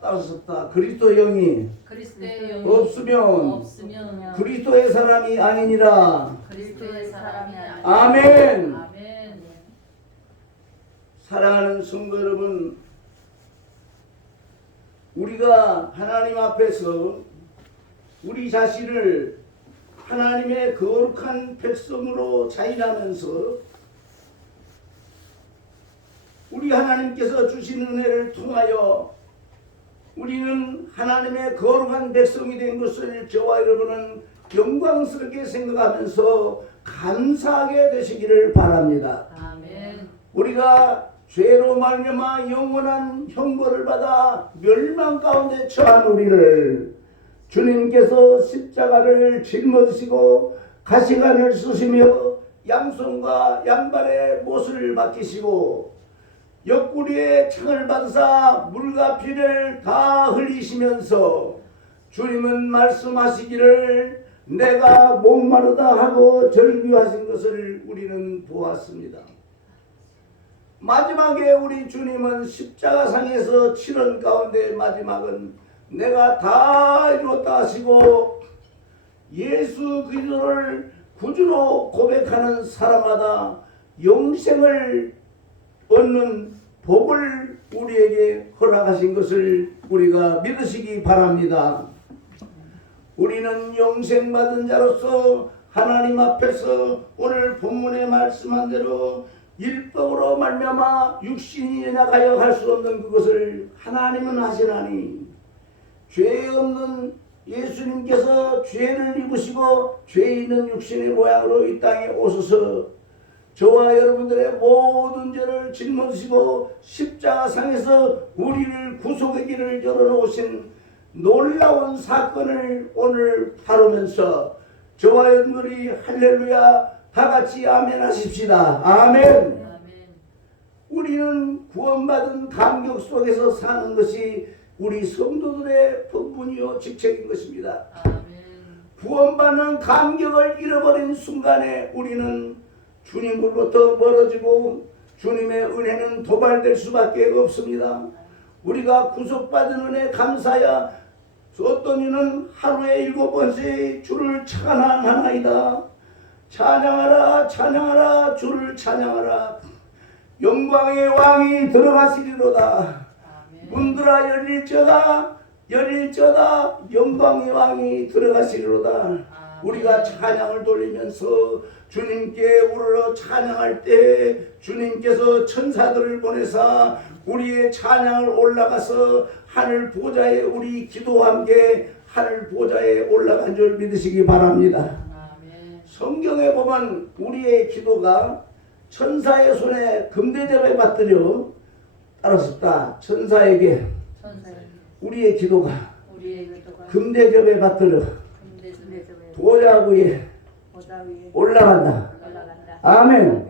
따랐었다. 그리스도 영이 그리스도의 없으면 그리스도의 사람이 아니니라. 그리스도의 사람이 아니라. 아멘. 아멘. 사랑하는 성도 여러분, 우리가 하나님 앞에서 우리 자신을 하나님의 거룩한 백성으로 자인하면서 우리 하나님께서 주신 은혜를 통하여 우리는 하나님의 거룩한 백성이 된 것을 저와 여러분은 영광스럽게 생각하면서 감사하게 되시기를 바랍니다. 아멘. 우리가 죄로 말미암아 영원한 형벌을 받아 멸망 가운데 처한 우리를 주님께서 십자가를 짊어지시고 가시관을 쓰시며 양손과 양발에 못을 박히시고 옆구리에 창을 받으사 물과 피를 다 흘리시면서 주님은 말씀하시기를 내가 목마르다 하고 절규하신 것을 우리는 보았습니다. 마지막에 우리 주님은 십자가상에서 치른 가운데 마지막은 내가 다 이뤘다 하시고 예수 그리스도를 구주로 고백하는 사람마다 영생을 얻는 복을 우리에게 허락하신 것을 우리가 믿으시기 바랍니다. 우리는 영생받은 자로서 하나님 앞에서 오늘 본문에 말씀한 대로 율법으로 말미암아 육신이 연약하여 할 수 없는 그것을 하나님은 하시나니 죄 없는 예수님께서 죄를 입으시고 죄 있는 육신의 모양으로 이 땅에 오셔서 저와 여러분들의 모든 죄를 짊어지시고 십자가상에서 우리를 구속의 길을 열어놓으신 놀라운 사건을 오늘 다루면서 저와 여러분들이 할렐루야 다같이 아멘 하십시다. 아멘. 우리는 구원받은 감격 속에서 사는 것이 우리 성도들의 본분이요 직책인 것입니다. 구원받는 감격을 잃어버린 순간에 우리는 주님으로부터 멀어지고 주님의 은혜는 도발될 수밖에 없습니다. 우리가 구속받은 은혜 감사야 어떤 이는 하루에 7번씩 주를 찬양하나이다. 찬양하라 찬양하라 주를 찬양하라. 영광의 왕이 들어가시리로다. 문들아 열릴저다 열릴저다 영광의 왕이 들어가시리로다. 우리가 찬양을 돌리면서 주님께 우러러 찬양할 때 주님께서 천사들을 보내사 우리의 찬양을 올라가서 하늘 보좌에 우리 기도와 함께 하늘 보좌에 올라간 줄 믿으시기 바랍니다. 성경에 보면 우리의 기도가 천사의 손에 금대접에 받들여 따랐었다. 천사에게 우리의 기도가 금대접에 받들여 보좌 위에 올라간다. 아멘.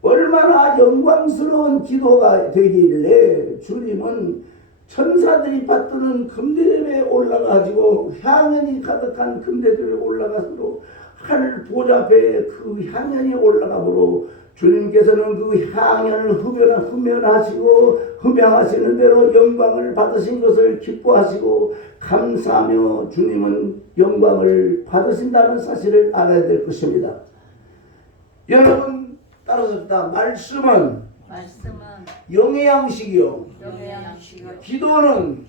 얼마나 영광스러운 기도가 되길래 주님은 천사들이 받드는 금대접에 올라가지고 향연이 가득한 금대접에 올라가서 하늘 보좌 앞에 그 향연이 올라가므로 주님께서는 그 향연을 흡연하시고 흠양하시는 대로 영광을 받으신 것을 기뻐하시고 감사하며 주님은 영광을 받으신다는 사실을 알아야 될 것입니다. 여러분 따라서 말씀은 영의 양식이요 기도는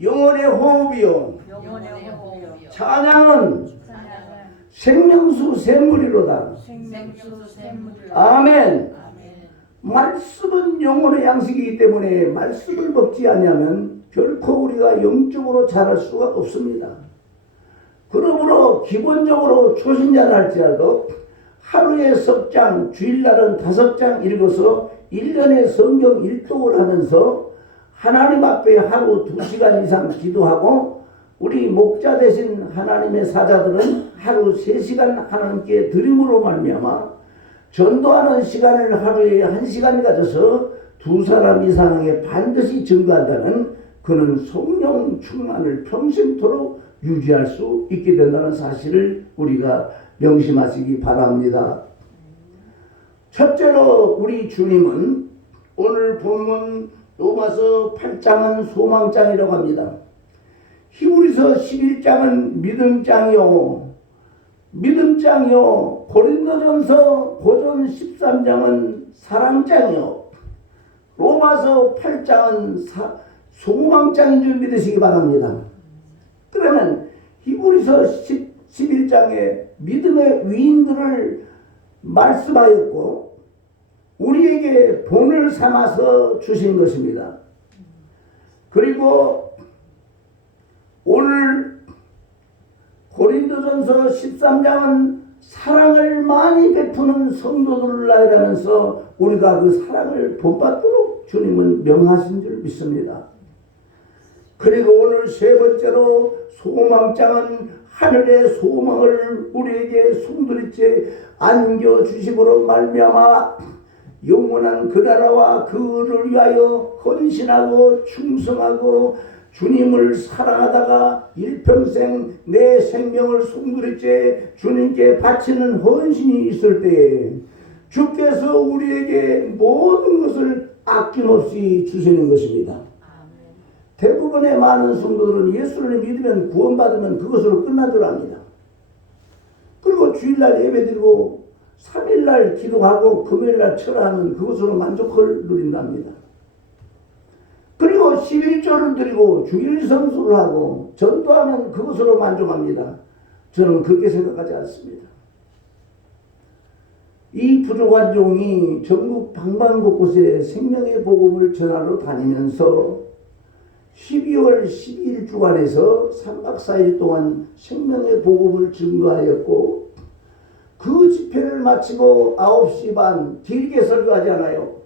영혼의 호흡이요 찬양은 생명수 샘물이로다. 아멘. 말씀은 영혼의 양식이기 때문에 말씀을 먹지 않으면 결코 우리가 영적으로 자랄 수가 없습니다. 그러므로 기본적으로 초신자를 할지라도 하루에 석 장, 주일날은 5장 읽어서 1년에 성경 1독을 하면서 하나님 앞에 하루 2시간 이상 기도하고 우리 목자 되신 하나님의 사자들은 하루 3시간 하나님께 드림으로 말미암아 전도하는 시간을 하루에 1시간 가져서 2사람 이상에게 반드시 증거한다는 그는 성령 충만을 평생토록 유지할 수 있게 된다는 사실을 우리가 명심하시기 바랍니다. 첫째로 우리 주님은 오늘 본문 로마서 8장은 소망장이라고 합니다. 히브리서 11장은 믿음장이요. 고린도전서 고전 13장은 사랑장이요. 로마서 8장은 소망장인 줄 믿으시기 바랍니다. 그러면 히브리서 11장에 믿음의 위인들을 말씀하였고 우리에게 본을 삼아서 주신 것입니다. 그리고 오늘 고린도전서 13장은 사랑을 많이 베푸는 성도들을 나열하면서 우리가 그 사랑을 본받도록 주님은 명하신 줄 믿습니다. 그리고 오늘 세 번째로 소망장은 하늘의 소망을 우리에게 송두리째 안겨주심으로 말미암아 영원한 그 나라와 그를 위하여 헌신하고 충성하고 주님을 사랑하다가 일평생 내 생명을 송두리째 주님께 바치는 헌신이 있을 때에 주께서 우리에게 모든 것을 아낌없이 주시는 것입니다. 대부분의 많은 성도들은 예수를 믿으면 구원받으면 그것으로 끝난 줄 압니다. 그리고 주일날 예배드리고 3일날 기도하고 금요일날 철하면 그것으로 만족을 누린답니다. 그리고 11조를 드리고 주일 성수를 하고 전도하면 그것으로 만족합니다. 저는 그렇게 생각하지 않습니다. 이 부족한 종이 전국 방방곳곳에 생명의 복음을 전하러 다니면서 12월 12일 주간에서 3박 4일 동안 생명의 복음을 증거하였고 그 집회를 마치고 9시 반 길게 설교하지 않아요.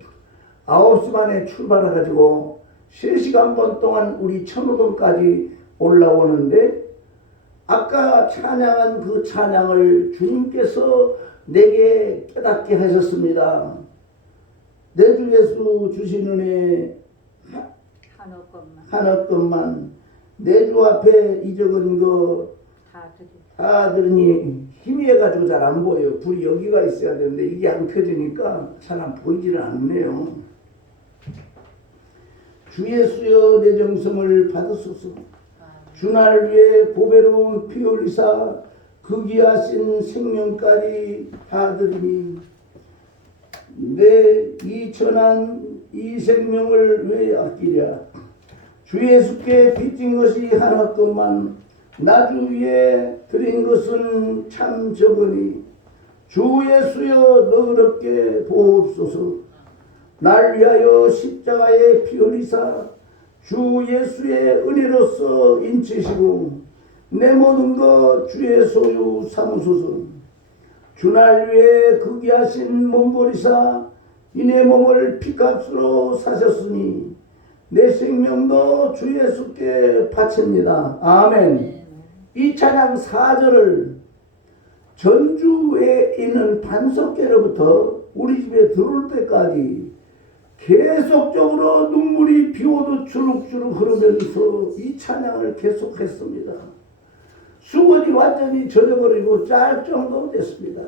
9시 반에 출발해가지고 3시간 반 동안 우리 천호동까지 올라오는데 아까 찬양한 그 찬양을 주님께서 내게 깨닫게 하셨습니다. 내 주 예수 주신 은혜 하나것만 내 주 앞에 이적은 거 다 들으니 희미해가지고 잘 안 보여요. 불이 여기가 있어야 되는데 이게 안 켜지니까 잘 안 보이지는 않네요. 주 예수여 내 정성을 받으소서. 주날 위해 보배로운 피 흘리사 그 귀하신 생명까지 다 들으니 내 이 천한 이 생명을 왜 아끼랴. 주 예수께 빚진 것이 하나뿐만 나 주 위에 드린 것은 참 적으니 주 예수여 너그럽게 보옵소서. 날 위하여 십자가에 피 흘리사 주 예수의 은혜로서 인치시고 내 모든 것 주의 소유 삼으소서. 주날 위해 그 귀하신 몸 버리사 이내 몸을 피값으로 사셨으니 내 생명도 주 예수께 바칩니다. 아멘. 이 찬양 4절을 전주에 있는 반석계로부터 우리 집에 들어올 때까지 계속적으로 눈물이 비오듯 주룩주룩 흐르면서 이 찬양을 계속했습니다. 수건이 완전히 젖어버리고 짤 정도 됐습니다.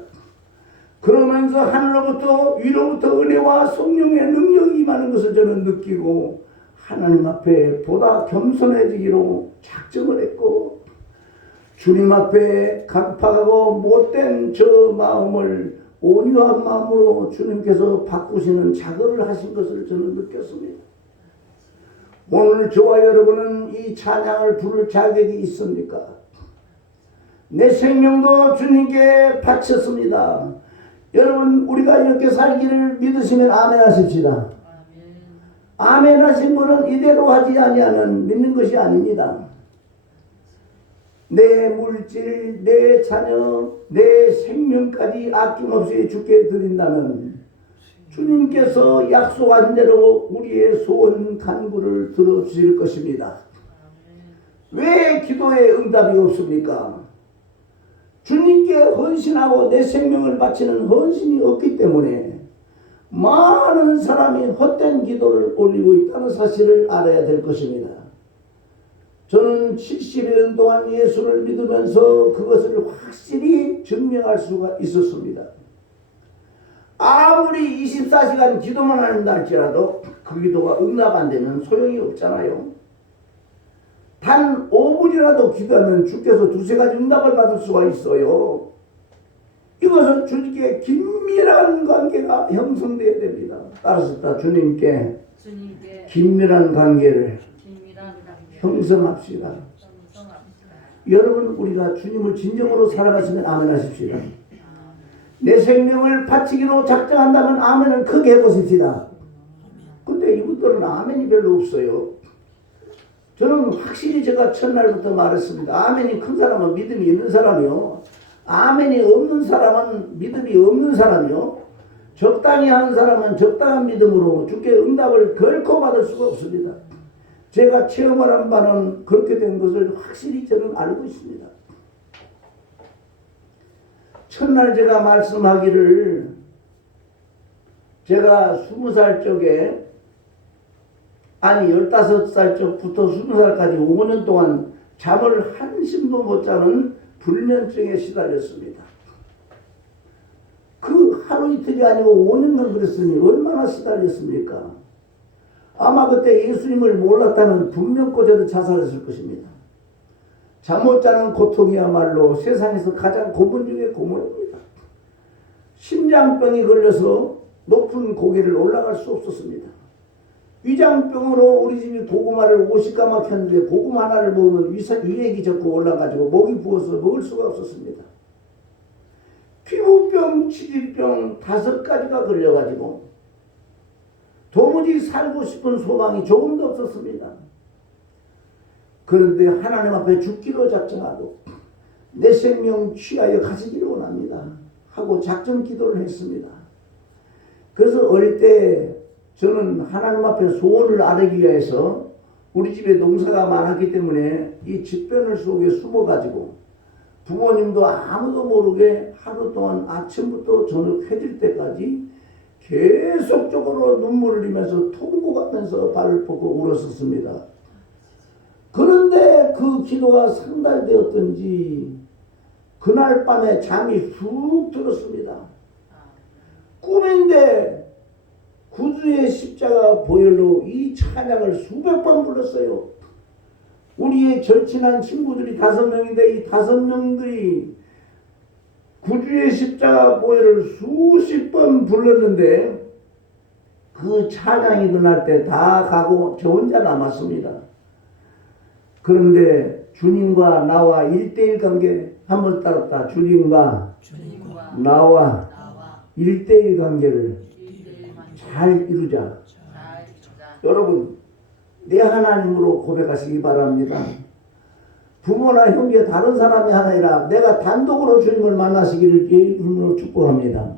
그러면서 하늘로부터 위로부터 은혜와 성령의 능력이 임하는 것을 저는 느끼고 하나님 앞에 보다 겸손해지기로 작정을 했고 주님 앞에 강팍하고 못된 저 마음을 온유한 마음으로 주님께서 바꾸시는 작업을 하신 것을 저는 느꼈습니다. 오늘 저와 여러분은 이 찬양을 부를 자격이 있습니까? 내 생명도 주님께 바쳤습니다. 여러분 우리가 이렇게 살기를 믿으시면 아멘 하십시다. 아멘 하신 분은 이대로 하지 아니하면 믿는 것이 아닙니다. 내 물질, 내 자녀, 내 생명까지 아낌없이 주께 드린다면 주님께서 약속한 대로 우리의 소원 간구를 들어주실 것입니다. 왜 기도에 응답이 없습니까? 주님께 헌신하고 내 생명을 바치는 헌신이 없기 때문에 많은 사람이 헛된 기도를 올리고 있다는 사실을 알아야 될 것입니다. 저는 71년 동안 예수를 믿으면서 그것을 확실히 증명할 수가 있었습니다. 아무리 24시간 기도만 한다 할지라도 그 기도가 응답 안 되면 소용이 없잖아요. 단 5분이라도 기도하면 주께서 두세 가지 응답을 받을 수가 있어요. 이것은 주님께 긴밀한 관계가 형성되어야 됩니다. 따라서 다 주님께 긴밀한 관계를 형성합시다. 여러분, 우리가 주님을 진정으로 살아가시면 아멘 하십시다. 내 생명을 바치기로 작정한다면 아멘은 크게 해보십시다. 근데 이분들은 아멘이 별로 없어요. 저는 확실히 제가 첫날부터 말했습니다. 아멘이 큰 사람은 믿음이 있는 사람이요, 아멘이 없는 사람은 믿음이 없는 사람이요, 적당히 하는 사람은 적당한 믿음으로 주께 응답을 결코 받을 수가 없습니다. 제가 체험을 한 바는 그렇게 된 것을 확실히 저는 알고 있습니다. 첫날 제가 말씀하기를, 제가 20살 쪽에, 아니 15살 쪽부터 20살까지 5년 동안 잠을 한숨도 못 자는 불면증에 시달렸습니다. 그 하루 이틀이 아니고 5년간 그랬으니 얼마나 시달렸습니까? 아마 그때 예수님을 몰랐다면 분명 꽂아도 자살했을 것입니다. 잠 못 자는 고통이야말로 세상에서 가장 고문 중에 고문입니다. 심장병이 걸려서 높은 고개를 올라갈 수 없었습니다. 위장병으로 우리 집이 고구마를 50가마 켰는데 고구마 하나를 먹으면 위액이 적고 올라가지고 목이 부어서 먹을 수가 없었습니다. 피부병, 치질병 5가지가 걸려가지고 도무지 살고 싶은 소망이 조금도 없었습니다. 그런데 하나님 앞에 죽기로 작정하고 내 생명 취하여 가시기를 원합니다 하고 작정 기도를 했습니다. 그래서 어릴 때 저는 하나님 앞에 소원을 아뢰기 위해서 우리 집에 농사가 많았기 때문에 이 집변을 속에 숨어가지고 부모님도 아무도 모르게 하루 동안 아침부터 저녁 해질 때까지 계속적으로 눈물을 흘리면서 통곡하면서 발을 뻗고 울었었습니다. 그런데 그 기도가 상달되었던지 그날 밤에 잠이 훅 들었습니다. 꿈인데 구주의 십자가 보혈로 이 찬양을 수백 번 불렀어요. 우리의 절친한 친구들이 5명인데 이 5명들이 구주의 십자가 보혈을 수십 번 불렀는데 그 찬양이 끝날 때 다 가고 저 혼자 남았습니다. 그런데 주님과 나와 1대1 관계 한번 따랐다. 주님과 나와 1대1 관계를 잘 이루자. 여러분, 내 하나님으로 고백하시기 바랍니다. 부모나 형제 다른 사람이 아니라 내가 단독으로 주님을 만나시기를 이름으로 축복합니다.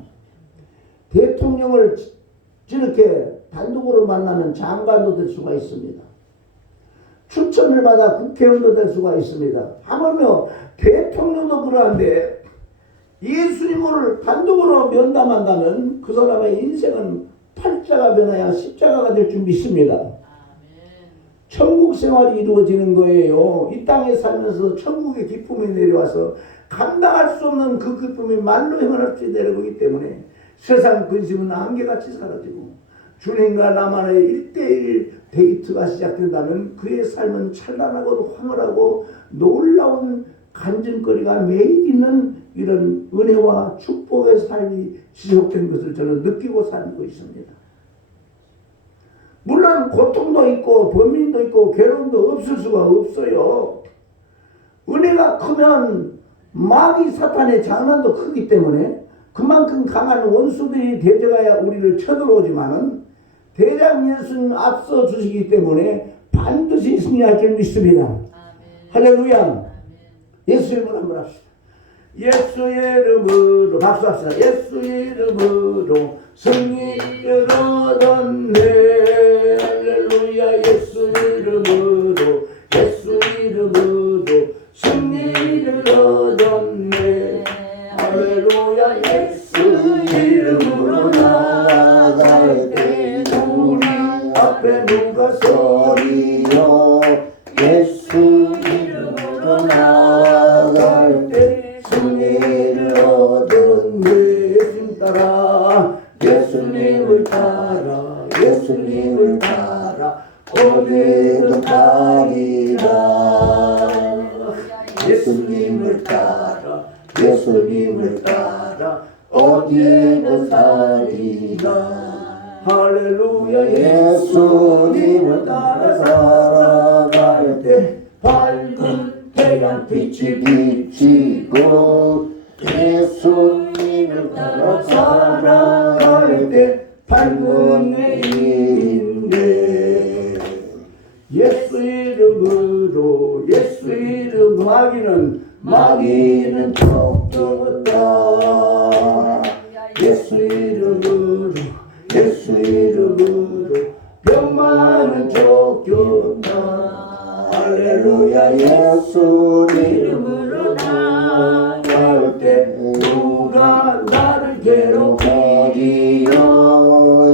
대통령을 저렇게 단독으로 만나면 장관도 될 수가 있습니다. 추천을 받아 국회의원도 될 수가 있습니다. 하물며 대통령도 그러한데 예수님을 단독으로 면담한다면 그 사람의 인생은 팔자가 변해야 십자가가 될 줄 믿습니다. 천국 생활이 이루어지는 거예요. 이 땅에 살면서 천국의 기쁨이 내려와서 감당할 수 없는 그 기쁨이 말로 행할 수 내려오기 때문에 세상 근심은 안개같이 사라지고 주님과 나만의 1대1 데이트가 시작된다면 그의 삶은 찬란하고 황홀하고 놀라운 간증거리가 매일 있는 이런 은혜와 축복의 삶이 지속된 것을 저는 느끼고 살고 있습니다. 물론 고통도 있고 범민도 있고 괴로움도 없을 수가 없어요. 은혜가 크면 마귀 사탄의 장난도 크기 때문에 그만큼 강한 원수들이 대적하여 우리를 쳐들어오지만은 대장 예수님 앞서 주시기 때문에 반드시 승리할 줄 믿습니다. 아멘. 할렐루야. 예수 이름으로 한번 합시다. 예수의 이름으로 박수합시다. 예수의 이름으로 승리를 얻었네. 할렐루야. 예수 이름으로 예수 이름으로 승리를 얻었네. 할렐루야. 예수 이름으로 나아갈 때 우리 앞에 누가 서리요. 예수 이름으로 나아갈 때 승리를 얻었네. 예수님 따라 예수님을 따라 예수님을 따라 어디에나 살리라. 할렐루야. 예수님을 따라 살아갈 때 밝은 태양빛이 비치고 예수님을 따라 살아갈 때 밝은 내일인데 예수 이름으로 예수 이름 마귀는 쫓겼다. 예수 이름으로 예수 이름으로 병마는 쫓겼다. 할렐루야. 예수 이름으로 나갈 때 누가 나를 괴롭히리요.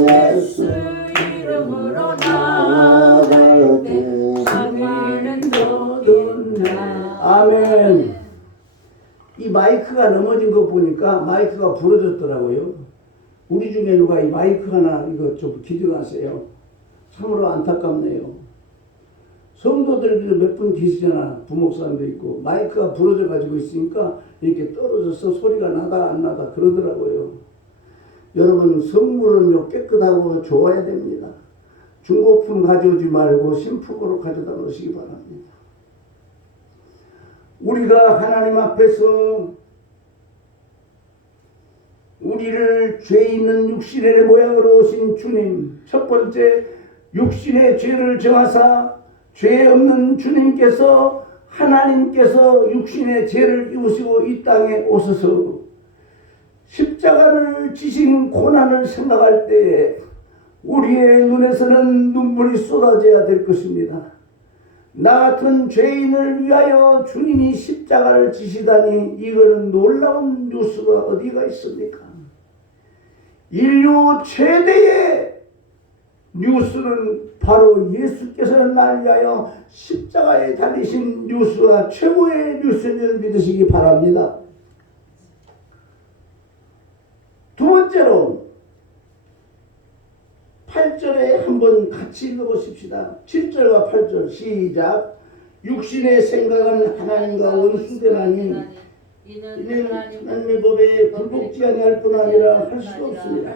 예수 이름으로 나갈 때 상의는 너도나. 아멘. 이 마이크가 넘어진 거 보니까 마이크가 부러졌더라고요. 우리 중에 누가 이 마이크 하나 이거 좀 기증하세요. 참으로 안타깝네요. 성도들도 몇 분 계시잖아. 부목사님도 있고 마이크가 부러져 가지고 있으니까 이렇게 떨어져서 소리가 나다 안 나다 그러더라고요. 여러분 성물은요 깨끗하고 좋아야 됩니다. 중고품 가져오지 말고 신품으로 가져다 놓으시기 바랍니다. 우리가 하나님 앞에서 우리를 죄 있는 육신의 모양으로 오신 주님, 첫 번째 육신의 죄를 정하사 죄 없는 주님께서 하나님께서 육신의 죄를 입으시고 이 땅에 오셔서 십자가를 지신 고난을 생각할 때 우리의 눈에서는 눈물이 쏟아져야 될 것입니다. 나 같은 죄인을 위하여 주님이 십자가를 지시다니 이거는 놀라운 뉴스가 어디가 있습니까? 인류 최대의 뉴스는 바로 예수께서 날 위하여 십자가에 달리신 뉴스가 최고의 뉴스인 줄 믿으시기 바랍니다. 두 번째로 8절에 한번 같이 읽어보십시다. 7절과 8절 시작. 육신의 생각은 하나님과 원수되나니 이는 하나님의 법에 굴복지 아니할 뿐 아니라 할 수가 없습니다.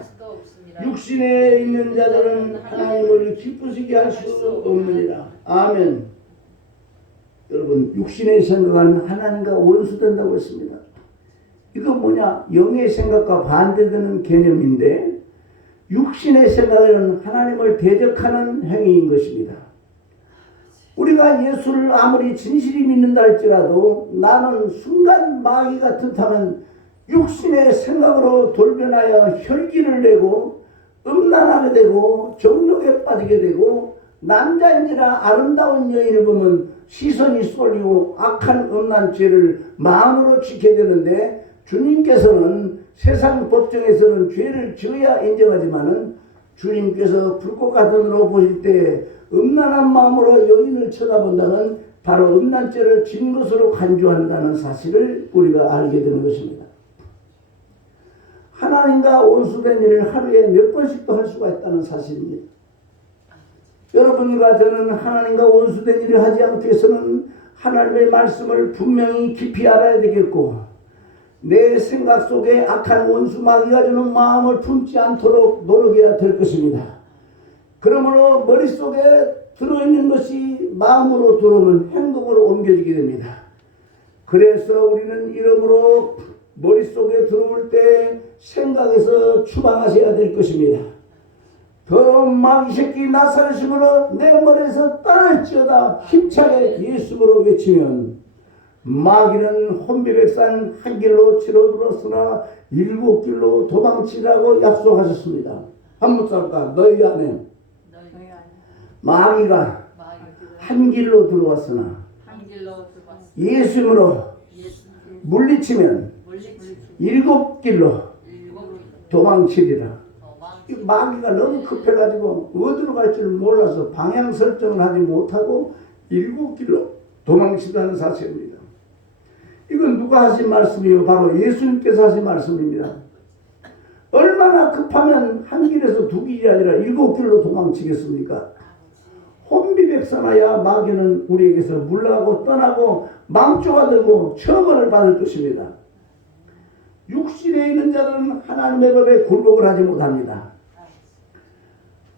육신에 있는 자들은 하나님을 기쁘시게 할 수 없느니라. 아멘. 여러분 육신의 생각은 하나님과 원수된다고 했습니다. 이거 뭐냐? 영의 생각과 반대되는 개념인데 육신의 생각은 하나님을 대적하는 행위인 것입니다. 우리가 예수를 아무리 진실히 믿는다 할지라도 나는 순간 마귀가 틈타면 육신의 생각으로 돌변하여 혈기를 내고 음란하게 되고 정욕에 빠지게 되고 남자인지라 아름다운 여인을 보면 시선이 쏠리고 악한 음란 죄를 마음으로 지게 되는데 주님께서는 세상 법정에서는 죄를 지어야 인정하지만은 주님께서 불꽃 같은 눈으로 보실 때 음란한 마음으로 여인을 쳐다본다는 바로 음란죄를 진 것으로 간주한다는 사실을 우리가 알게 되는 것입니다. 하나님과 원수된 일을 하루에 몇 번씩도 할 수가 있다는 사실입니다. 여러분과 저는 하나님과 원수된 일을 하지 않기 위해서는 하나님의 말씀을 분명히 깊이 알아야 되겠고 내 생각 속에 악한 원수 마귀가 주는 마음을 품지 않도록 노력해야 될 것입니다. 그러므로 머릿속에 들어있는 것이 마음으로 들어오면 행동으로 옮겨지게 됩니다. 그래서 우리는 이러므로 머릿속에 들어올 때 생각에서 추방하셔야 될 것입니다. 더러운 마귀 새끼 나사렛이므로 내 머리에서 떠날지어다 힘차게 예수로 외치면 마귀는 혼비백산 한 길로 치러 들었으나 7길로 도망치라고 약속하셨습니다. 한번 써볼까? 너희 안에 마귀가 한 길로 들어왔으나 예수님으로 물리치면 7길로 도망치리라. 이 마귀가 너무 급해가지고 어디로 갈지를 몰라서 방향 설정을 하지 못하고 7길로 도망친다는 사실입니다. 이건 누가 하신 말씀이요? 바로 예수님께서 하신 말씀입니다. 얼마나 급하면 한 길에서 2길이 아니라 7길로 도망치겠습니까? 혼비백산 백산하야 마귀는 우리에게서 물러가고 떠나고 망조가 되고 처벌을 받을 것입니다. 육신에 있는 자들은 하나님의 법에 굴복을 하지 못합니다.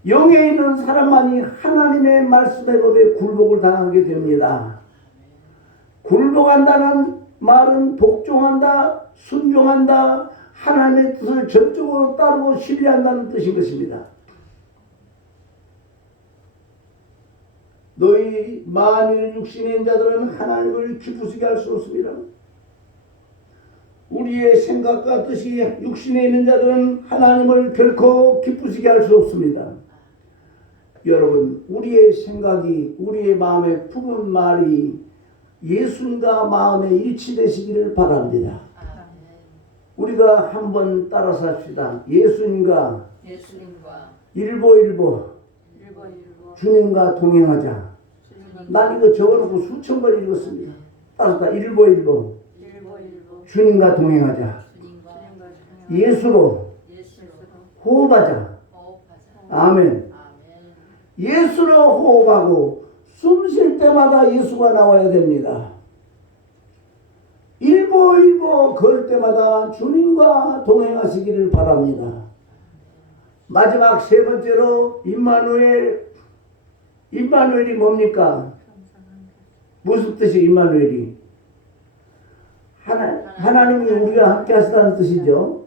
영에 있는 사람만이 하나님의 말씀의 법에 굴복을 당하게 됩니다. 굴복한다는 말은 복종한다, 순종한다, 하나님의 뜻을 전적으로 따르고 신뢰한다는 뜻인 것입니다. 너희 만일 육신에 있는 자들은 하나님을 기쁘시게 할 수 없습니다. 우리의 생각과 뜻이 육신에 있는 자들은 하나님을 결코 기쁘시게 할 수 없습니다. 여러분, 우리의 생각이 우리의 마음에 품은 말이 예수님과 마음에 일치되시기를 바랍니다. 우리가 한번 따라서 합시다. 예수님과 일보일보 주님과 동행하자. 난 이거 적어놓고 수천 번 읽었습니다. 따라서 일보일보 주님과 동행하자. 예수로 호흡하자. 아멘. 예수로 호흡하고 숨 쉴 때마다 예수가 나와야 됩니다. 일보일보 걸 때마다 주님과 동행하시기를 바랍니다. 마지막 세 번째로 임마누엘이 뭡니까? 무슨 뜻이 임마누엘이? 하나님이 우리가 함께 하시다는 뜻이죠.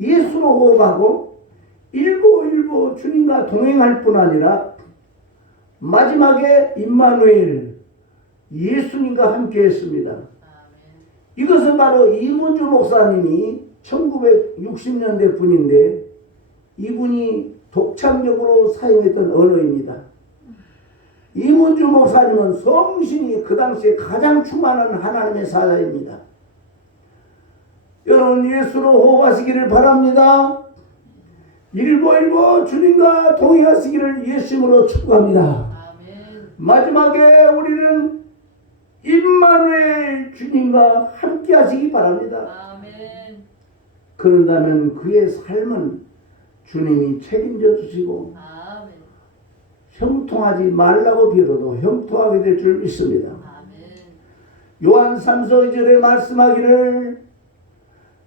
예수로 호흡하고 일보 주님과 동행할 뿐 아니라 마지막에 임마누엘 예수님과 함께 했습니다. 이것은 바로 이문주 목사님이 1960년대 분인데 이분이 독창적으로 사용했던 언어입니다. 이문주 목사님은 성신이 그 당시에 가장 충만한 하나님의 사자입니다. 여러분 예수로 호흡하시기를 바랍니다. 일보일보 주님과 동행하시기를 예수님으로 축복합니다. 마지막에 우리는 임마누엘 주님과 함께 하시기 바랍니다. 그런다면 그의 삶은 주님이 책임져 주시고 형통하지 말라고 빌어도 형통하게 될 줄 믿습니다. 요한 3서 2절에 말씀하기를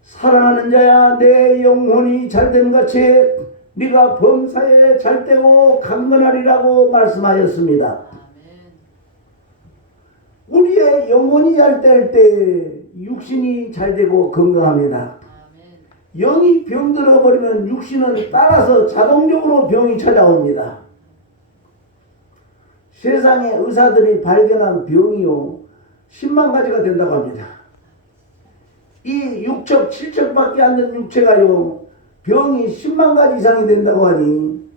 사랑하는 자야 내 영혼이 잘됨 같이 네가 범사에 잘되고 강건하리라고 말씀하셨습니다. 우리의 영혼이 잘될 때 육신이 잘되고 건강합니다. 영이 병들어 버리면 육신은 따라서 자동적으로 병이 찾아옵니다. 세상에 의사들이 발견한 병이요 10만 가지가 된다고 합니다. 이 6척 7척밖에 안 되는 육체가요 병이 10만 가지 이상이 된다고 하니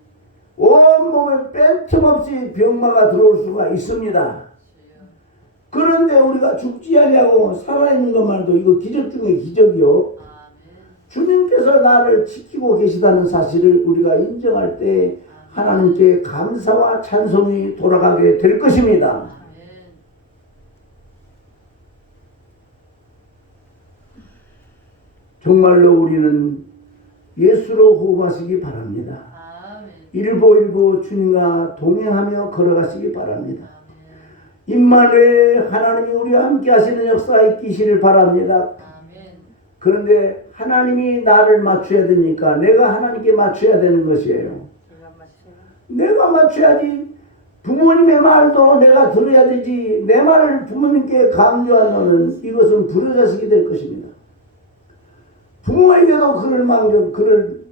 온몸에 뺀틈없이 병마가 들어올 수가 있습니다. 그런데 우리가 죽지 아니하고 살아있는 것만도 이거 기적 중에 기적이요. 주님께서 나를 지키고 계시다는 사실을 우리가 인정할 때 하나님께 감사와 찬송이 돌아가게 될 것입니다. 정말로 우리는 예수로 호흡하시기 바랍니다. 일보일보 주님과 동행하며 걸어가시기 바랍니다. 임마누엘 하나님이 우리와 함께 하시는 역사에 있기를 바랍니다. 그런데 하나님이 나를 맞춰야 되니까 내가 하나님께 맞춰야 되는 것이에요. 내가 맞춰야지. 부모님의 말도 내가 들어야 되지. 내 말을 부모님께 강요하는 이것은 불효자식이 될 것입니다. 부모에게도 그를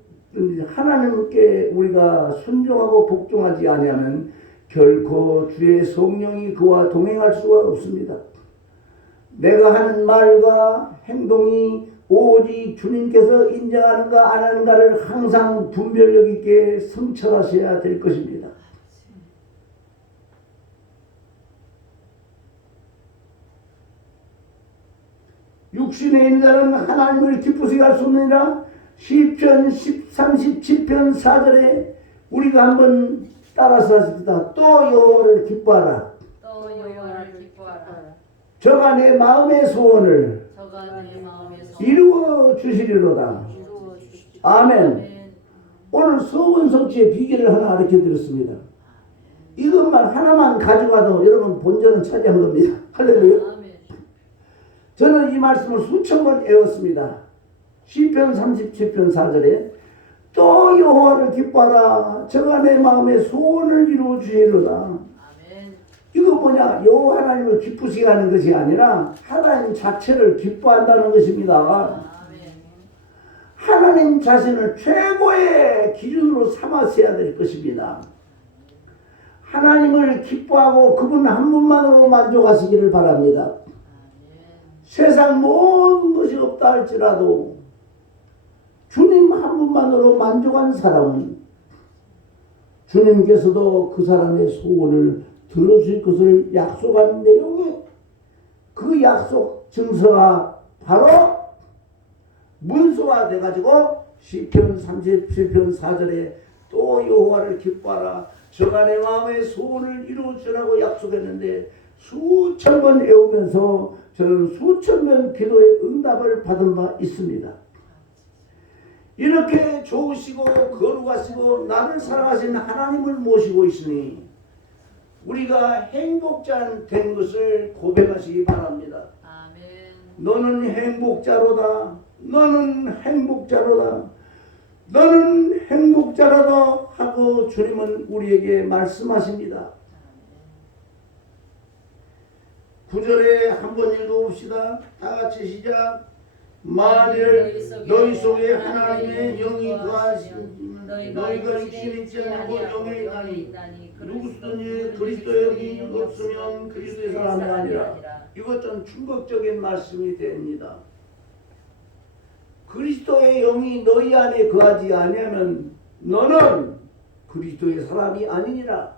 하나님께 우리가 순종하고 복종하지 아니하면 결코 주의 성령이 그와 동행할 수가 없습니다. 내가 하는 말과 행동이 오직 주님께서 인정하는가 안 하는가를 항상 분별력 있게 성찰하셔야 될 것입니다. 육신에 있는 자는 하나님을 기쁘시게 할 수 없느니라. 시편 37편 4절에 우리가 한번 따라서 하십시다. 또 여호와를 기뻐하라. 저가 내 마음의 소원을 이루어 주시리로다. 아멘. 오늘 서원성취의 비결을 하나 가르쳐 드렸습니다. 이것만 하나만 가져가도 여러분 본전은 차지한 겁니다. 할렐루야. 아멘. 저는 이 말씀을 수천 번 외웠습니다. 시편 37편 4절에 또 여호와를 기뻐하라 저가 내 마음의 소원을 이루어 주시리로다. 아멘. 이거 뭐냐? 여호와 하나님을 기쁘시게 하는 것이 아니라 하나님 자체를 기뻐한다는 것입니다. 아멘. 하나님 자신을 최고의 기준으로 삼았어야 될 것입니다. 하나님을 기뻐하고 그분 한 분만으로 만족하시기를 바랍니다. 아멘. 세상 모든 것이 없다 할지라도 주님 한 분만으로 만족한 사람은 주님께서도 그 사람의 소원을 들어주실 것을 약속한 내용의 그 약속 증서가 바로 문서화 돼가지고 시편 37편 4절에 또 여호와를 기뻐하라 저가 내 마음의 소원을 이루어주라고 약속했는데 수천 번 외우면서 저는 수천 번 기도의 응답을 받은 바 있습니다. 이렇게 좋으시고 거룩하시고 나를 사랑하시는 하나님을 모시고 있으니 우리가 행복자 된 것을 고백하시기 바랍니다. 아멘. 너는 행복자로다. 너는 행복자로다. 너는 행복자로다 하고 주님은 우리에게 말씀하십니다. 9절에 한번 읽어봅시다. 다같이 시작. 만일 너희 속에 하나님의 영이 거하시면 너희가 육신에 있지 않고 영에 있나니 누구든지 그리스도의 영이 없으면 그리스도의 사람이 아니라. 이것 좀 충격적인 말씀이 됩니다. 그리스도의 영이 너희 안에 거하지 아니하면 너는 그리스도의 사람이 아니니라.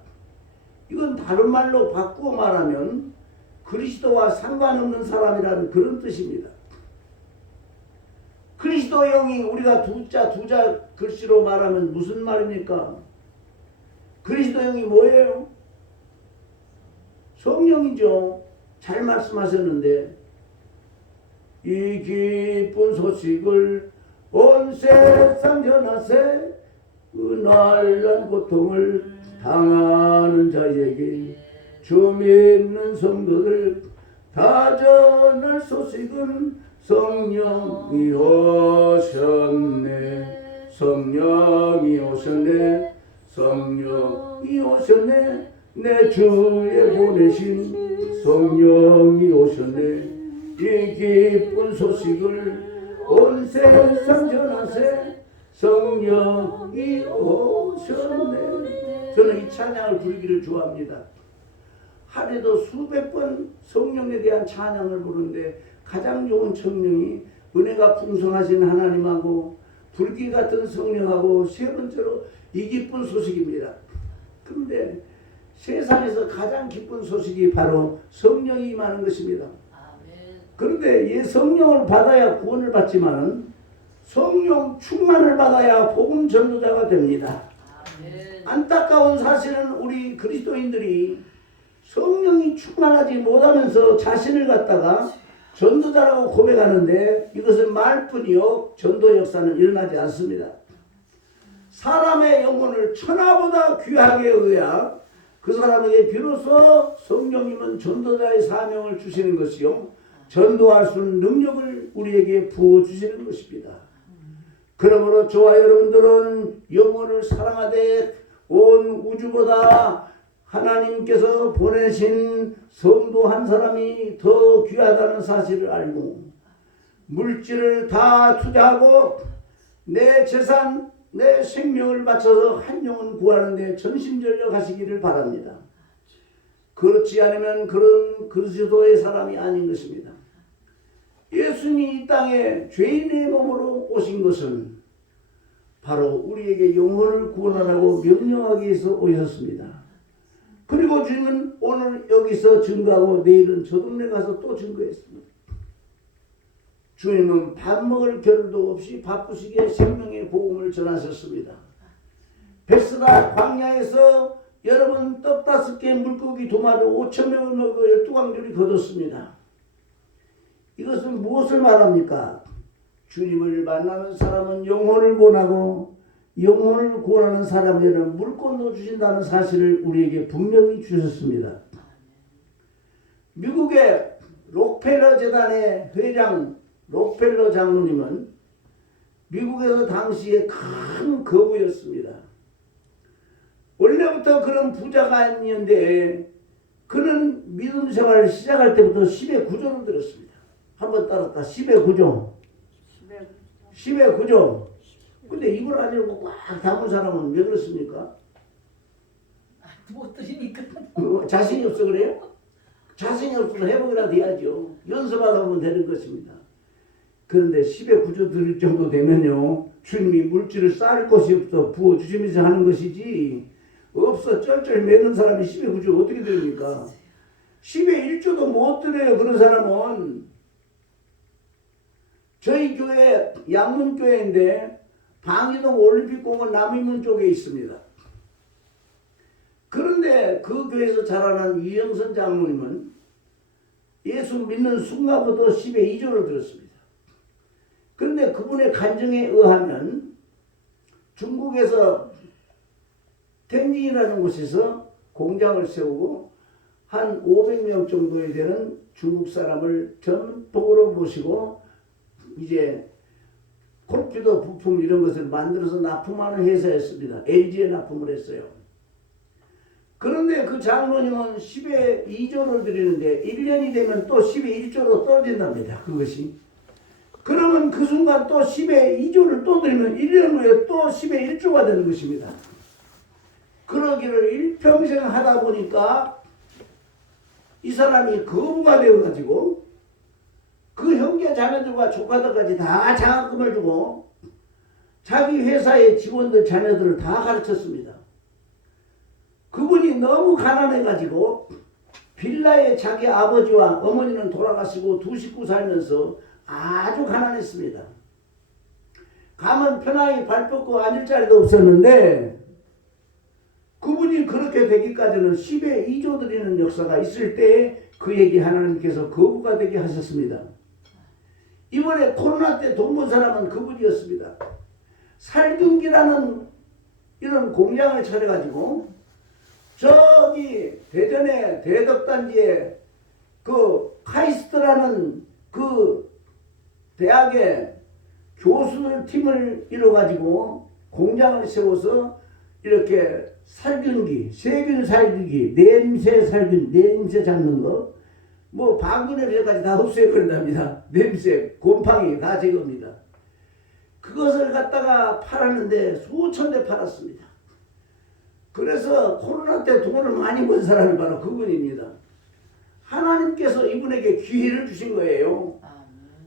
이건 다른 말로 바꾸어 말하면 그리스도와 상관없는 사람이라는 그런 뜻입니다. 그리스도 영이 우리가 두자 글씨로 말하면 무슨 말입니까? 그리스도 영이 뭐예요? 성령이죠. 잘 말씀하셨는데 이 기쁜 소식을 온 세상 전하세 그 날란 고통을 당하는 자에게 주 믿는 성도들 다 전할 소식은 성령이 오셨네 성령이 오셨네 성령이 오셨네 내 주에 보내신 성령이 오셨네 이 기쁜 소식을 온 세상 전하세 성령이 오셨네. 저는 이 찬양을 부르기를 좋아합니다. 하루에도 수백 번 성령에 대한 찬양을 부르는데 가장 좋은 성령이 은혜가 풍성하신 하나님하고 불길 같은 성령하고 세 번째로 이 기쁜 소식입니다. 그런데 세상에서 가장 기쁜 소식이 바로 성령이 임하는 것입니다. 그런데 이 성령을 받아야 구원을 받지만 성령 충만을 받아야 복음 전도자가 됩니다. 안타까운 사실은 우리 그리스도인들이 성령이 충만하지 못하면서 자신을 갖다가 전도자라고 고백하는데 이것은 말뿐이요 전도 역사는 일어나지 않습니다. 사람의 영혼을 천하보다 귀하게 여겨야 그 사람에게 비로소 성령님은 전도자의 사명을 주시는 것이요 전도할 수 있는 능력을 우리에게 부어주시는 것입니다. 그러므로 저와 여러분들은 영혼을 사랑하되 온 우주보다 하나님께서 보내신 성도 한 사람이 더 귀하다는 사실을 알고 물질을 다 투자하고 내 재산, 내 생명을 바쳐서 한 영혼 구하는 데 전심전력하시기를 바랍니다. 그렇지 않으면 그런 그리스도의 사람이 아닌 것입니다. 예수님이 이 땅에 죄인의 몸으로 오신 것은 바로 우리에게 영혼을 구원하라고 명령하기 위해서 오셨습니다. 그리고 주님은 오늘 여기서 증거하고 내일은 저 동네 가서 또 증거했습니다. 주님은 밥 먹을 겨를도 없이 바쁘시게 생명의 복음을 전하셨습니다. 베스다 광야에서 여러분 떡 5개 물고기 2마리 5,000명을 먹고 12광줄이 거뒀습니다. 이것은 무엇을 말합니까? 주님을 만나는 사람은 영혼을 구원하고 영혼을 구원하는 사람에게는 물권도 주신다는 사실을 우리에게 분명히 주셨습니다. 미국의 록펠러 재단의 회장 록펠러 장로님은 미국에서 당시에 큰 거부였습니다. 원래부터 그런 부자가 아니었는데 그는 믿음 생활을 시작할 때부터 10의 구조를 들었습니다. 한번 따랐다. 10의 구조. 10의 구조. 근데 이걸 아니고 꽉 담은 사람은 왜 그렇습니까? 못 들으니까. 자신이 없어 그래요? 자신이 없어서 회복이라도 해야죠. 연습하다 보면 되는 것입니다. 그런데 10의 구조 들을 정도 되면요. 주님이 물질을 쌓을 곳이 없어 부어주시면서 하는 것이지 없어 쩔쩔 매는 사람이 10의 구조 어떻게 됩니까? 10의 1조도 못 드려요. 그런 사람은. 저희 교회 양문교회인데 방이동 올림픽공원 남인문 쪽에 있습니다. 그런데 그 교회에서 자라난 유영선 장로님은 예수 믿는 순간부터 10의 2조를 들었습니다. 그런데 그분의 간증에 의하면 중국에서 텐진이라는 곳에서 공장을 세우고 한 500명 정도에 되는 중국 사람을 전폭으로 모시고 이제 컴퓨터 부품 이런 것을 만들어서 납품하는 회사였습니다. LG에 납품을 했어요. 그런데 그 장로님은 10의 2조를 드리는데 1년이 되면 또 10의 1조로 떨어진답니다. 그것이. 그러면 그 순간 또 10의 2조를 또 드리면 1년 후에 또 10의 1조가 되는 것입니다. 그러기를 일평생 하다 보니까 이 사람이 거부가 되어가지고 그 형제 자매들과 조카들까지 다 장학금을 주고 자기 회사의 직원들 자녀들을 다 가르쳤습니다. 그분이 너무 가난해가지고 빌라에 자기 아버지와 어머니는 돌아가시고 두 식구 살면서 아주 가난했습니다. 가면 편하게 발 뻗고 앉을 자리도 없었는데 그분이 그렇게 되기까지는 10의 2조 드리는 역사가 있을 때 그에게 하나님께서 거부가 되게 하셨습니다. 이번에 코로나 때 돈 번 사람은 그분이었습니다. 살균기라는 이런 공장을 차려가지고 저기 대전의 대덕단지에 그 카이스트라는 그 대학의 교수들 팀을 이뤄가지고 공장을 세워서 이렇게 살균기, 세균 살균기, 냄새 살균, 냄새 잡는 거, 뭐 방구 냄새까지 다 없애버린답니다. 냄새, 곰팡이 다 제거입니다. 그것을 갖다가 팔았는데 수천 대 팔았습니다. 그래서 코로나 때 돈을 많이 번 사람이 바로 그분입니다. 하나님께서 이분에게 기회를 주신 거예요.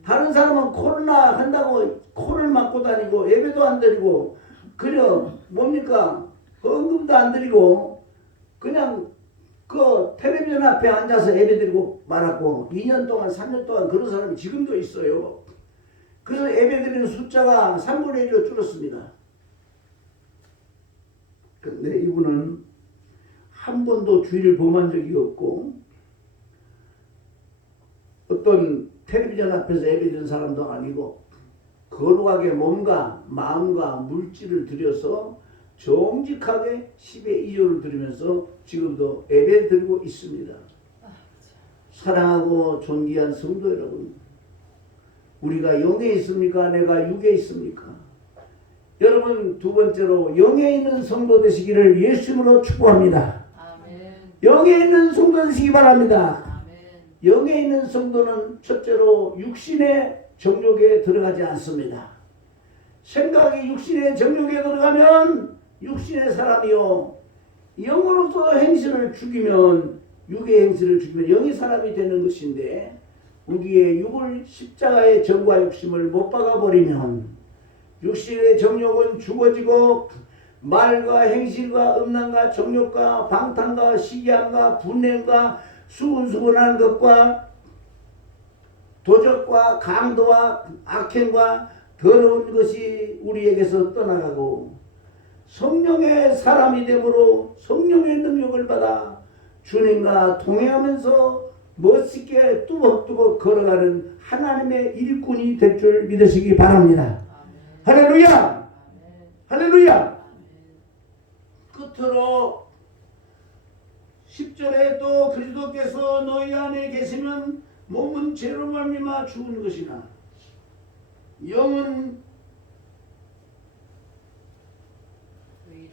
다른 사람은 코로나 한다고 코를 막고 다니고 예배도 안 드리고 그려 뭡니까? 헌금도 안 드리고 그냥 그 텔레비전 앞에 앉아서 예배 드리고 말았고 2년 동안 3년 동안 그런 사람이 지금도 있어요. 그래서 예배 드리는 숫자가 3분의 1로 줄었습니다. 근데 이분은 한 번도 주일을 범한 적이 없고 어떤 텔레비전 앞에서 예배드리는 사람도 아니고 거룩하게 몸과 마음과 물질을 들여서 정직하게 10의 2조를 드리면서 지금도 예배 드리고 있습니다. 사랑하고 존귀한 성도 여러분, 우리가 영에 있습니까? 내가 육에 있습니까? 여러분, 두 번째로 영에 있는 성도 되시기를 예수님으로 축복합니다. 아멘. 영에 있는 성도 되시기 바랍니다. 아멘. 영에 있는 성도는 첫째로 육신의 정욕에 들어가지 않습니다. 생각이 육신의 정욕에 들어가면 육신의 사람이요, 영으로서 행실을 죽이면 육의 행실을 죽이면 영의 사람이 되는 것인데 우리의 육을 십자가의 정과 욕심을 못 박아버리면 육신의 정욕은 죽어지고 말과 행실과 음란과 정욕과 방탕과 시기함과 분냄과 수군수군한 것과 도적과 강도와 악행과 더러운 것이 우리에게서 떠나가고 성령의 사람이 되므로 성령의 능력을 받아 주님과 동행하면서 멋있게 뚜벅뚜벅 걸어가는 하나님의 일꾼이 될 줄 믿으시기 바랍니다. 아멘. 할렐루야! 할렐루야. 끝으로 10절에 또 그리스도께서 너희 안에 계시면 몸은 죄로 말미암아 죽은 것이나 영은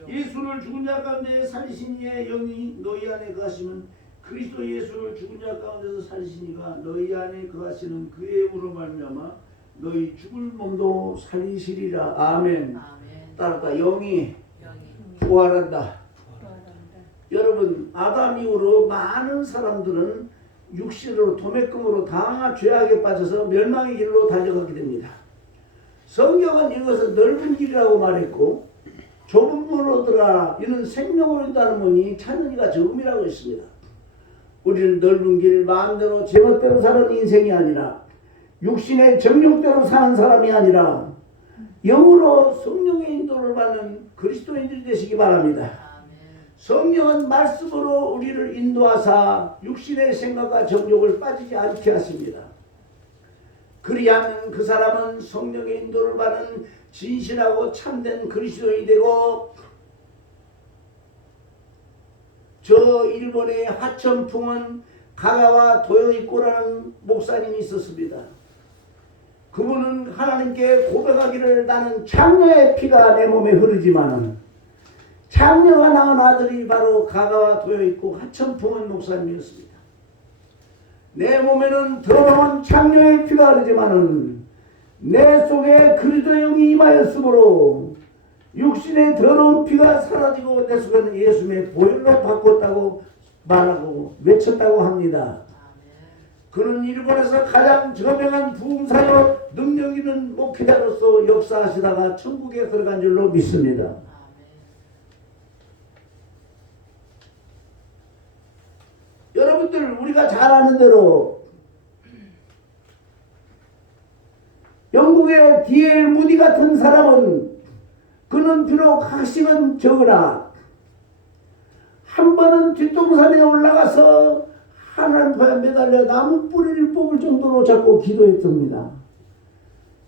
예수를 죽은 자 가운데 살리신 이의 영이 너희 안에 거하시면 그리스도 예수를 죽은 자 가운데서 살리시니가 너희 안에 거하시는 그의 영으로 말미암아 너희 죽을 몸도 살리시리라. 아멘. 따라다 영이 부활한다. 여러분 아담 이후로 많은 사람들은 육신으로 도매금으로 다 죄악에 빠져서 멸망의 길로 달려가게 됩니다. 성경은 이것을 넓은 길이라고 말했고 좁은 문으로 들어가라 이는 생명으로 인도하는 문이 찾는 이가 적음이라고 했습니다. 우리는 넓은 길 마음대로 제멋대로 사는 인생이 아니라 육신의 정욕대로 사는 사람이 아니라 영으로 성령의 인도를 받는 그리스도인들이 되시기 바랍니다. 성령은 말씀으로 우리를 인도하사 육신의 생각과 정욕을 빠지지 않게 하십니다. 그리하면 그 사람은 성령의 인도를 받는 진실하고 참된 그리스도인이 되고 저 일본의 하천풍은 가가와 도요이코라는 목사님이 있었습니다. 그분은 하나님께 고백하기를 나는 창녀의 피가 내 몸에 흐르지만은 창녀가 낳은 아들이 바로 가가와 도요이코 하천풍은 목사님이었습니다. 내 몸에는 더러운 창녀의 피가 흐르지만은 내 속에 그리스도의 영이 임하였으므로 육신의 더러운 피가 사라지고 내 속에는 예수님의 보혈로 바꿨다고 말하고 외쳤다고 합니다. 그는 일본에서 가장 저명한 부흥사역 능력 있는 목회자로서 역사하시다가 천국에 들어간 줄로 믿습니다. 여러분들 우리가 잘 아는 대로 영국의 D.L. 무디 같은 사람은 그는 비록 학식은 적으나 한 번은 뒷동산에 올라가서 하나님께 매달려 나무 뿌리를 뽑을 정도로 자꾸 기도했답니다.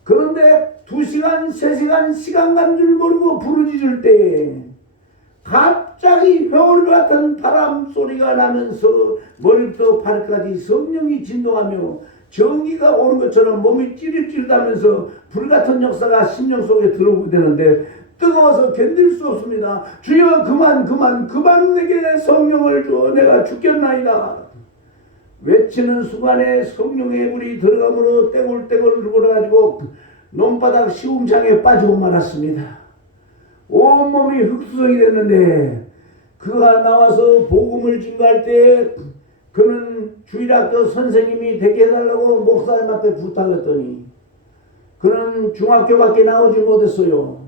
그런데 2시간, 3시간 시간 간 줄 모르고 부르짖을 때 갑자기 회오리 같은 바람 소리가 나면서 머리부터 발까지 성령이 진동하며 전기가 오는 것처럼 몸이 찌릿찌릿하면서 불같은 역사가 심령 속에 들어오게 되는데 뜨거워서 견딜 수 없습니다. 주여 그만 내게 성령을 줘 내가 죽겠나이다. 외치는 순간에 성령의 불이 들어감으로 떼굴떼굴 불어가지고 논바닥 시궁창에 빠지고 말았습니다. 온몸이 흙수성이 됐는데 그가 나와서 복음을 증거할 때 그는 주일학교 선생님이 되게 해달라고 목사님 앞에 부탁했더니 그는 중학교밖에 나오지 못했어요.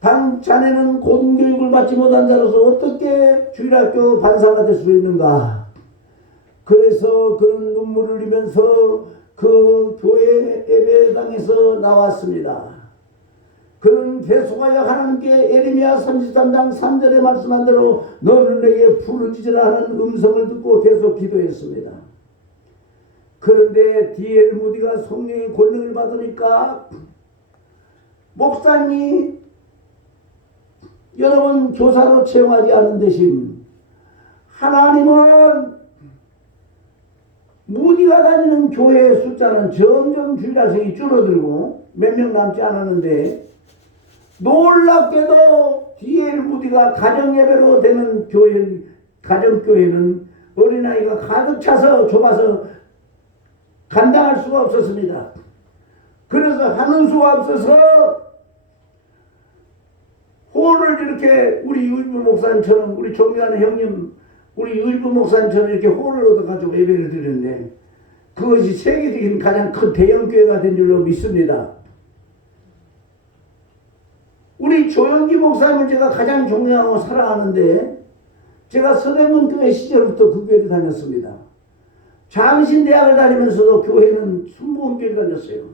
단 자네는 고등교육을 받지 못한 자로서 어떻게 주일학교 반사가 될 수 있는가. 그래서 그는 눈물을 흘리면서 그 교회 예배당에서 나왔습니다. 그는 계속하여 하나님께 예레미야 33장 3절에 말씀한 대로 너는 내게 부르짖으라 하는 음성을 듣고 계속 기도했습니다. 그런데 D.L. 무디가 성령의 권능을 받으니까 목사님이 여러분 교사로 채용하지 않은 대신 하나님은 무디가 다니는 교회의 숫자는 점점 주일학생이 줄어들고 몇 명 남지 않았는데 놀랍게도 D.L. 무디가 가정예배로 되는 교회, 가정교회는 어린아이가 가득 차서 좁아서 감당할 수가 없었습니다. 그래서 하는 수가 없어서 홀을 이렇게 우리 유일부 목사님처럼 우리 존경하는 형님 우리 유일부 목사님처럼 이렇게 홀을 얻어가지고 예배를 드리는데 그것이 세계적인 가장 큰 대형교회가 된 줄로 믿습니다. 우리 조영기 목사님을 제가 가장 존경하고 사랑하는데 제가 서대문교회 시절부터 그 교회를 다녔습니다. 장신대학을 다니면서도 교회는 순복음교회를 다녔어요.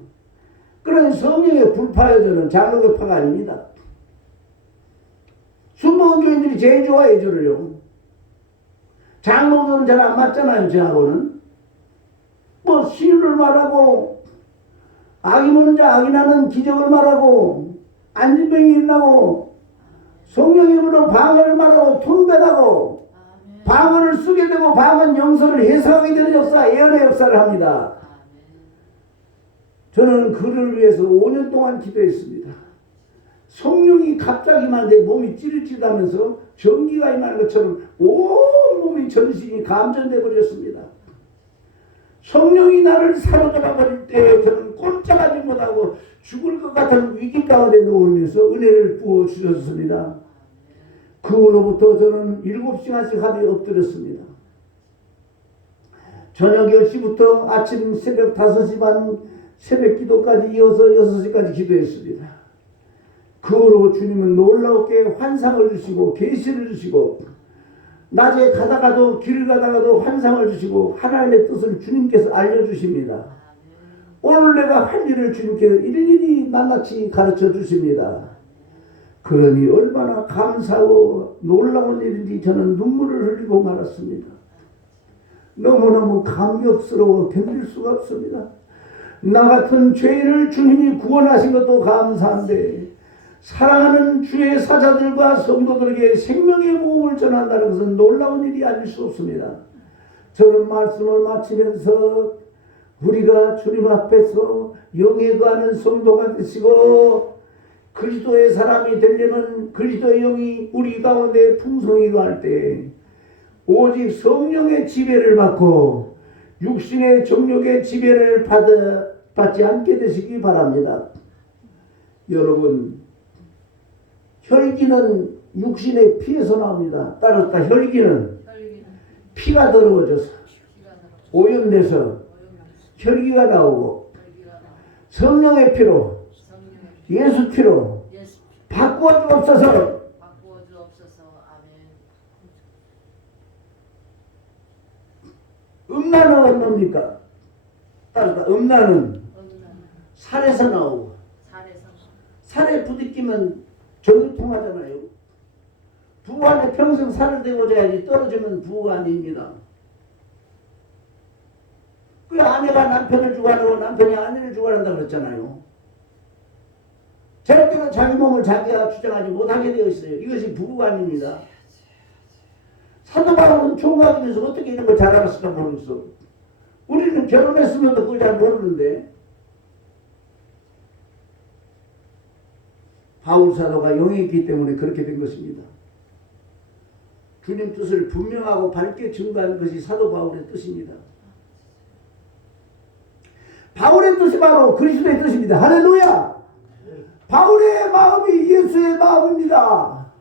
그런 성령의 불파여 저는 장로교파가 아닙니다. 순복음교인들이 제일 좋아해 저를요. 장로들은 잘 안 맞잖아요. 저하고는 뭐 신유를 말하고 악이 무는 자 악이 나는 기적을 말하고 안진병이 일어나고 성령의 힘으로 방언을 말하고 통변하고 아멘. 방언을 쓰게 되고 방언 영성을 해석하게 되는 역사, 예언의 역사를 합니다. 저는 그를 위해서 5년 동안 기도했습니다. 성령이 갑자기만 내 몸이 찌릿찌릿하면서 전기가 임하는 것처럼 온 몸이 전신이 감전돼 버렸습니다. 성령이 나를 사로잡아 버릴 때 저는 꼼짝하지 못하고 죽을 것 같은 위기 가운데 놓으면서 은혜를 부어 주셨습니다. 그 후로부터 저는 7시간씩 하루에 엎드렸습니다. 저녁 10시부터 아침 새벽 5시 반 새벽 기도까지 이어서 6시까지 기도했습니다. 그 후로 주님은 놀라웠게 환상을 주시고 계시를 주시고 낮에 가다가도 길을 가다가도 환상을 주시고 하나님의 뜻을 주님께서 알려주십니다. 오늘 내가 할 일을 주님께서 일일이 낱낱이 가르쳐 주십니다. 그러니 얼마나 감사하고 놀라운 일인지 저는 눈물을 흘리고 말았습니다. 너무너무 감격스러워 견딜 수가 없습니다. 나 같은 죄인을 주님이 구원하신 것도 감사한데 사랑하는 주의 사자들과 성도들에게 생명의 복음을 전한다는 것은 놀라운 일이 아닐 수 없습니다. 저는 말씀을 마치면서 우리가 주님 앞에서 영에 거하는 성도가 되시고 그리스도의 사람이 되려면 그리스도의 영이 우리 가운데 풍성히 거할 때 오직 성령의 지배를 받고 육신의 정욕의 지배를 받지 않게 되시기 바랍니다. 여러분, 혈기는 육신의 피에서 나옵니다. 따랐다 혈기는 피가 더러워져서 오염돼서 혈기가 나오고 성령의 피로 예수 피로 바꾸어 주옵소서. 음란은 뭡니까? 따르다 음란은 살에서 나오고 살에 부딪히면 전기 통하잖아요. 부부한테 평생 살을 대고 자야지 떨어지면 부부가 아닙니다. 그 아내가 남편을 주관하고 남편이 아내를 주관한다고 그랬잖아요. 절대로 자기 몸을 자기가 주장하지 못하게 되어 있어요. 이것이 부부가 아닙니다. 사도 바울은 총각이면서 어떻게 이런 걸 잘 알았을까 모르겠어. 우리는 결혼했으면도 그걸 잘 모르는데 바울 사도가 영이 있기 때문에 그렇게 된 것입니다. 주님 뜻을 분명하고 밝게 증거한 것이 사도 바울의 뜻입니다. 바울의 뜻이 바로 그리스도의 뜻입니다. 할렐루야! 바울의 마음이 예수의 마음입니다.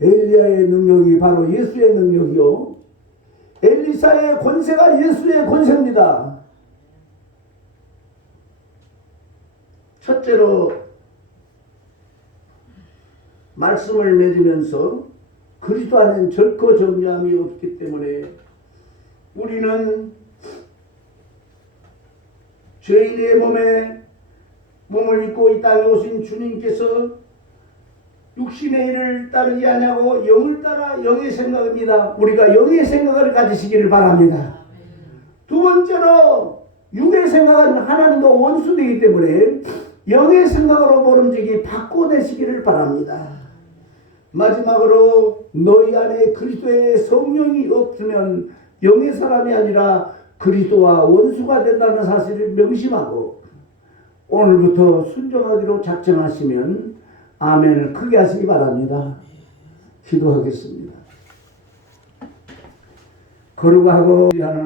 엘리야의 능력이 바로 예수의 능력이요. 엘리사의 권세가 예수의 권세입니다. 첫째로 말씀을 맺으면서 그리스도 안에는 결코 정죄함이 없기 때문에 우리는 죄인의 몸을 입고 이 땅에 오신 주님께서 육신의 일을 따르지 아니하고 영을 따라 영의 생각입니다. 우리가 영의 생각을 가지시기를 바랍니다. 두 번째로 육의 생각은 하나님과 원수되기 때문에 영의 생각으로 모름지기 바꿔내시기를 바랍니다. 마지막으로 너희 안에 그리스도의 성령이 없으면 영의 사람이 아니라 그리스도와 원수가 된다는 사실을 명심하고 오늘부터 순종하기로 작정하시면 아멘을 크게 하시기 바랍니다. 기도하겠습니다. 거룩하고 하는